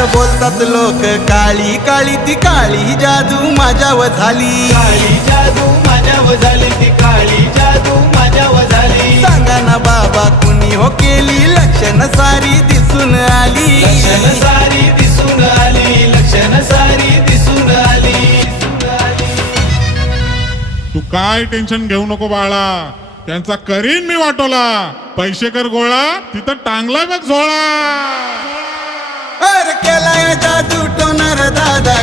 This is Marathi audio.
अन बोलतात लोक काळी काळी ती काळी जादू माझ्यावर झाली, काळी जादू माझ्यावर झाली, ती काळी जादू माझ्यावर झाली. सांगा ना बाबा कुणी हो केली, लक्षण सारी दिसून आली, लक्षण सारी दिसून आली, लक्षण सारी दिसून आली. तू काय टेन्शन घेऊ नको बाळा, त्यांचा करीन मी वाटोला. पैसे कर गोळा, तिथं टांगला बघ झोळा. अरे केलाय जादू टोनर दादा.